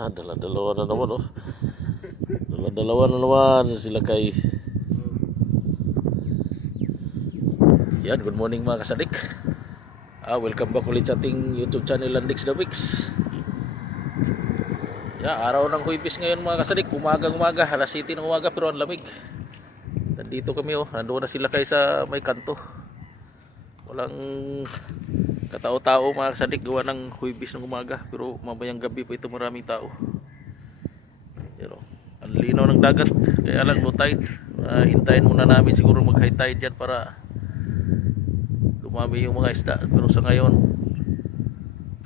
Ah, dala-dalawa na naman oh. Dala-dalawa na naman sila kay Yan, good morning mga kasadik. Ah, welcome back ulit sa ating YouTube channel Landix the Mix. Yeah, araw ng Huwebes ngayon mga kasadik, umaga-umaga, alas 7 ng umaga pero ang lamig. Nandito kami oh, nandoon na sila kay sa may kanto. Walang katao-tao mga kasadik gawa ng Huwebes ng umaga pero mamayang gabi pa ito maraming tao. Pero ang linaw ng dagat kaya lang low tide. Ah, hintayin muna namin siguro mag high tide yan para dumami yung mga isda pero sa ngayon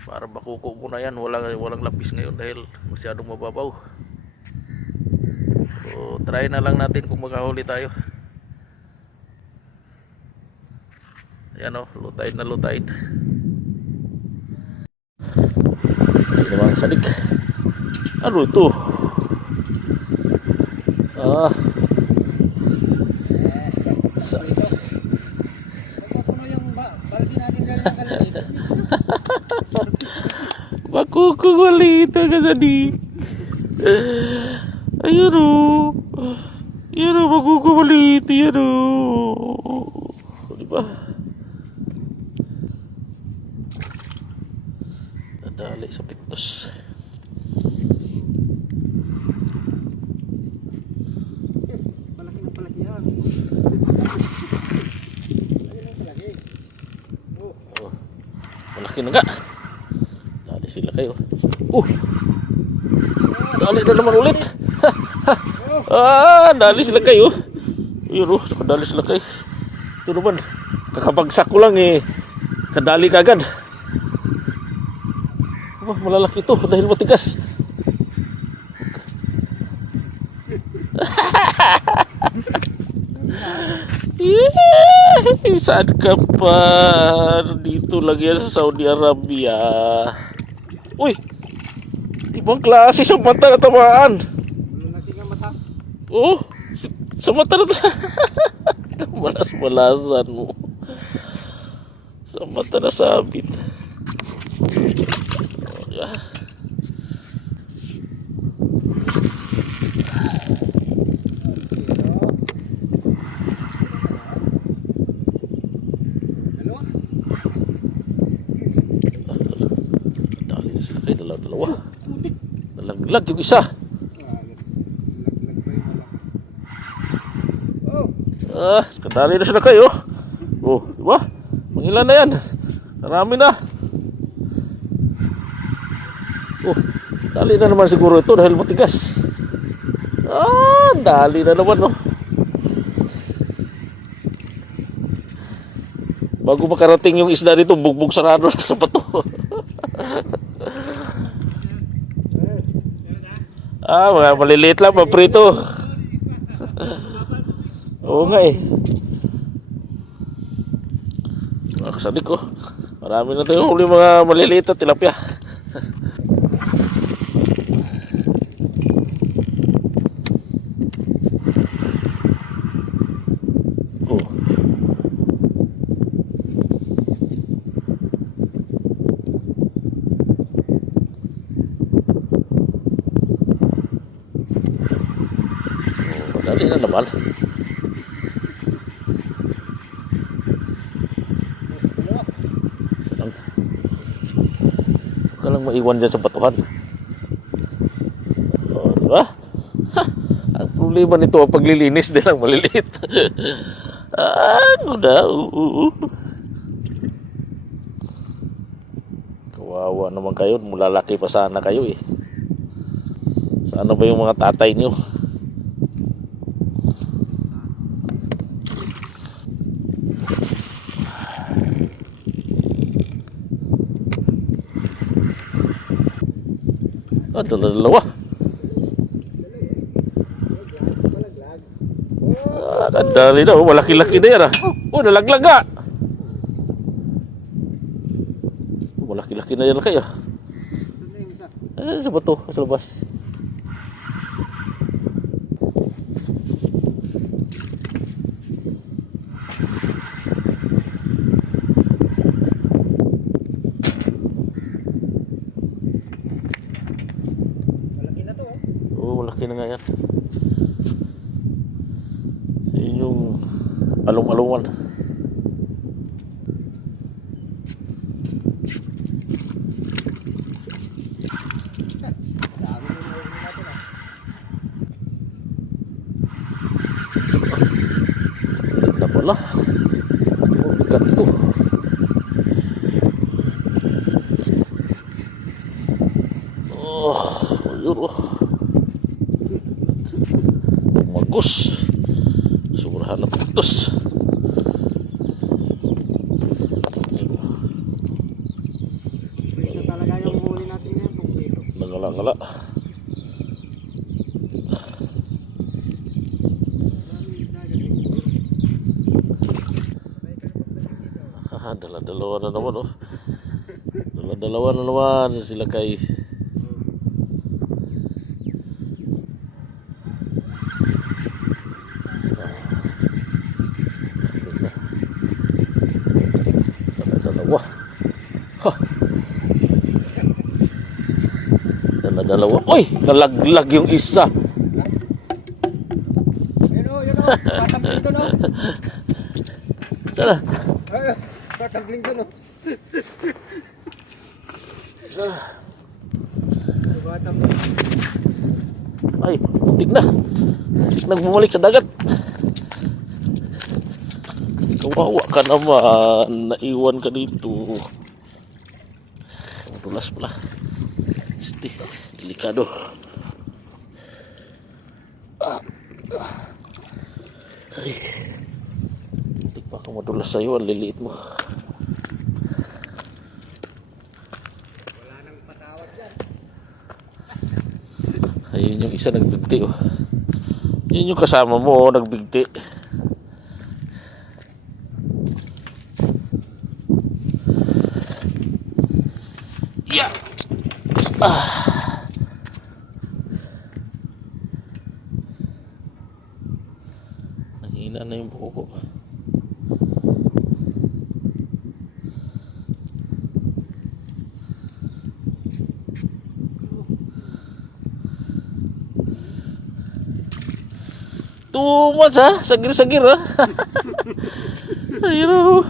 para bakuko muna yan walang, walang lapis ngayon dahil masyadong mababaw so try na lang natin kung makahuli tayo ayan o low tide na low tide naman salig ano ito ah sa? Makukubalita ka sa di. Ayun o. Ayun o, makukubalita yan o. Di ba? Nadali sa pitos. Palaki na palaki yan. Palaki na palaki. Oh, Oh, malaki na nga. Dali sila kayo. Uh! Dali na naman ulit. Ah, dali sila kayo. Ayun oh, nakadali sila kayo. Ito naman, kakabagsak ko lang eh. Kadali ka agad. Aba, malalaki ito dahil matigas. Yee! Saan ka pa? Dito lang yan sa Saudi Arabia. Uy! Ibang klase sa mata na tamaan. mata. Oh, sa mata na Malas-malasan mo. Sa mata na sabit. Oh, yeah. Ano? Dali na sila kayo, dalawa-dalawa. Nalaglag yung isa. Ah, kadali na sila kayo. Oh, di ba? Mangilan na yan. Marami na. Oh, dali na naman siguro ito dahil matigas. Ah, dali na naman, no. Bago makarating yung isda dito, bugbog sarado na sa bato. ah, mga maliliit lang, maprito. Oo nga eh. Mga ko. Marami na tayong huli mga maliliit na tilapia. oh. Oh, Dali na naman. Sarang. Huwag ka lang maiwan dyan sa batuhan. O, di ba? Ha! Ang problema nito ang paglilinis din ang maliliit. ah, ano na? Kawawa naman kayo. Mulalaki pa sana kayo eh. Sana ba yung mga tatay niyo? Ah, dalawa. malaglag. Ah, ang dali na. Oh, malaki-laki na yan ah. Oh, nalaglag nga. Oh, Malaki-laki na yan kayo. Isa. Eh, sa bato, sa labas. Malaki na nga yan. Yun yung along-alungan. Dami yung nahuli natin ah. Ganda pala. Oh, bigat to. Oh, yun oh. Magus. Na putos. Nangala-ngala. Ah, dala-dalawa na naman oh. Dala-dalawa na naman sila kay Dala-dalawa. Ha. Dala-dalawa. Uy! Nalaglag yung isa. Yun o, yun o. Tatambling doon. Sana. Doon. Sana. Ay, muntik na. Nagbumalik sa dagat. Kawawa ka naman. Naiwan ka dito. Tulas pala. Este, delikado. Ah. Ay. Hindi pa ako madulas sa'yo. Ang liliit mo. Wala nang patawad yan. Ayun yung isa nagbigti oh. Yun yung kasama mo oh, nagbigti. Yeah. Ah. Nanghina na yung buko ko. Too much? Ayun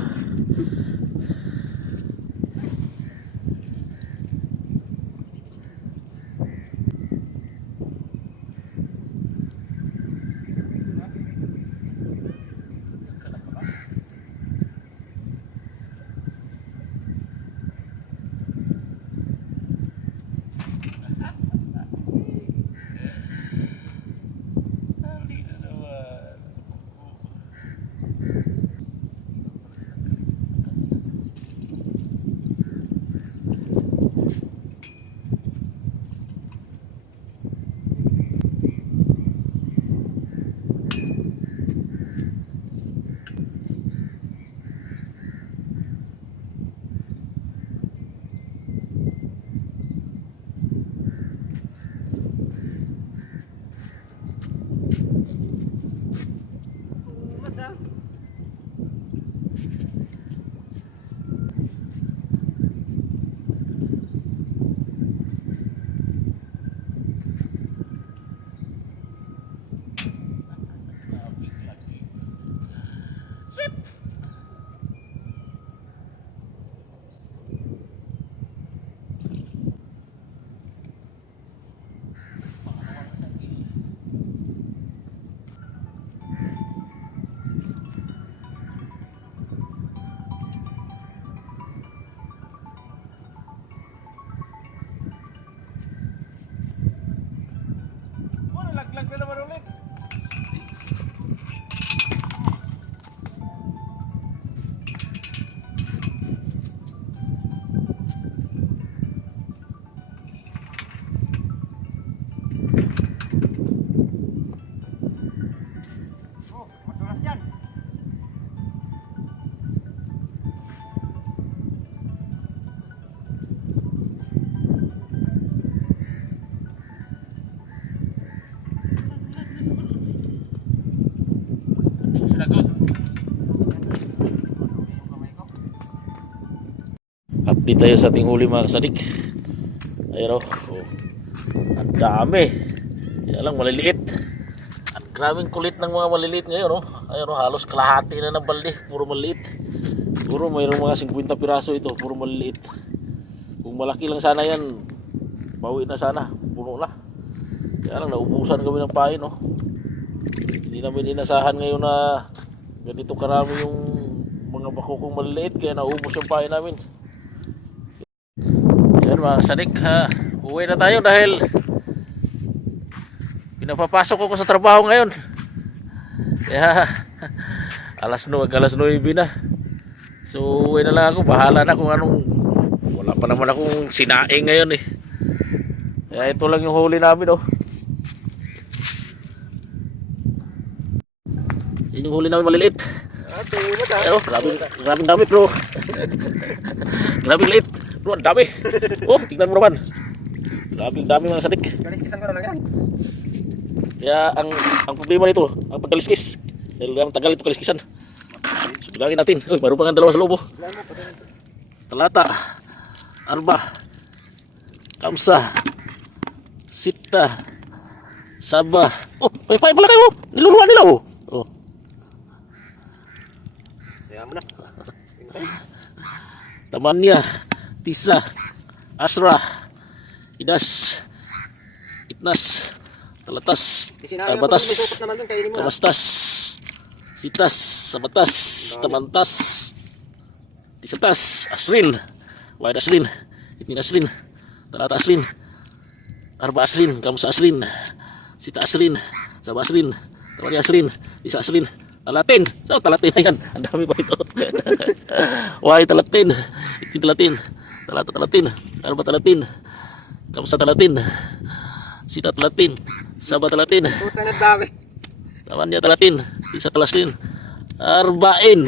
Laglag na naman ulit. Update tayo sa ating huli mga kasadik. Ayun o. Oh. Ang dami. Kaya lang maliliit. Ang grabing kulit ng mga maliliit ngayon, oh. Ayun, oh, halos kalahati na ng balde, puro maliliit. Puro mayroong mga 50 piraso ito, puro maliliit. Kung malaki lang sana yan, bawi na sana, puno na. Kaya lang naubusan kami ng pain, oh. Hindi namin inasahan ngayon na ganito karami yung mga bakukong maliliit, kaya naubos yung pain namin. Yan mga sadik, ha. Uwi na tayo dahil pinapapasok ako sa trabaho ngayon. Kaya alas 9, alas 9 na. So uwi na lang ako, bahala na kung anong wala pa naman akong sinaing ngayon eh. Kaya ito lang yung huli namin oh. Yun yung huli namin maliliit. Ayun, grabe, grabe dami bro. grabe liit. Bro, ang dami. Oh, tingnan mo naman. Grabe dami mga sadik. Kaliskisan ko na lang yan. Kaya ang ang problema nito, ang pagkaliskis. Dahil ang tagal ito kaliskisan. So, bilangin natin. Uy, mayroon pa nga dalawa sa lobo. Patay. Talata, Arba, Kamsa, Sita, Saba. Oh, may pahay pala kayo. Niluluwa nila oh. Oh, Kaya mo na. Tamanya, Tisa, Asra, Idas, Itnas, Talatas, na. Kamastas, Sitas, Sabatas, Tamantas, Tisatas, Asrin, Wide Asrin, Itnin Asrin, Talata Asrin, Arba Asrin, Kamsa Asrin, Sita Asrin, Saba Asrin, Tamani Asrin, Isa Asrin, Talatin. So, talatin na yan. Ang dami pa ito. Why talatin? Itnin talatin. Talata talatin. Arba talatin. Kamsa talatin. Sita talatin. Saba talatin. Puta na dami. Taman niya talatin. Isa talasin. Arbain.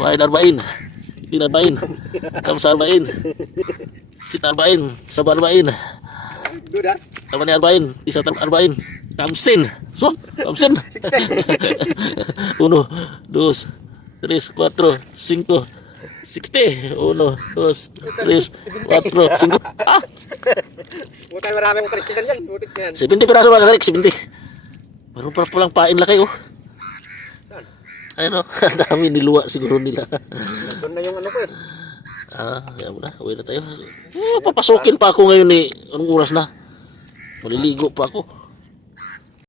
Wain arbain. Hindi arbain. Kamsa arbain. Sita arbain. Saba arbain. Good ha? Taman niya arbain. Isa tam arbain. Kamsin. So, kamsin. Uno, dos, tres, cuatro, cinco, sixty. Uno, dos, tres, cuatro, cinco. Ah! Puta marami mong kaliskisan yan. Na yan. 70 piraso mga kasarik, 70. Meron pa palang pain laki oh. Ayun oh, ang dami niluwa siguro nila. Doon na yung ano ko eh. ah, kaya mo na, uwi na tayo. Eh, papasukin pa ako ngayon eh. Anong oras na? Maliligo pa ako.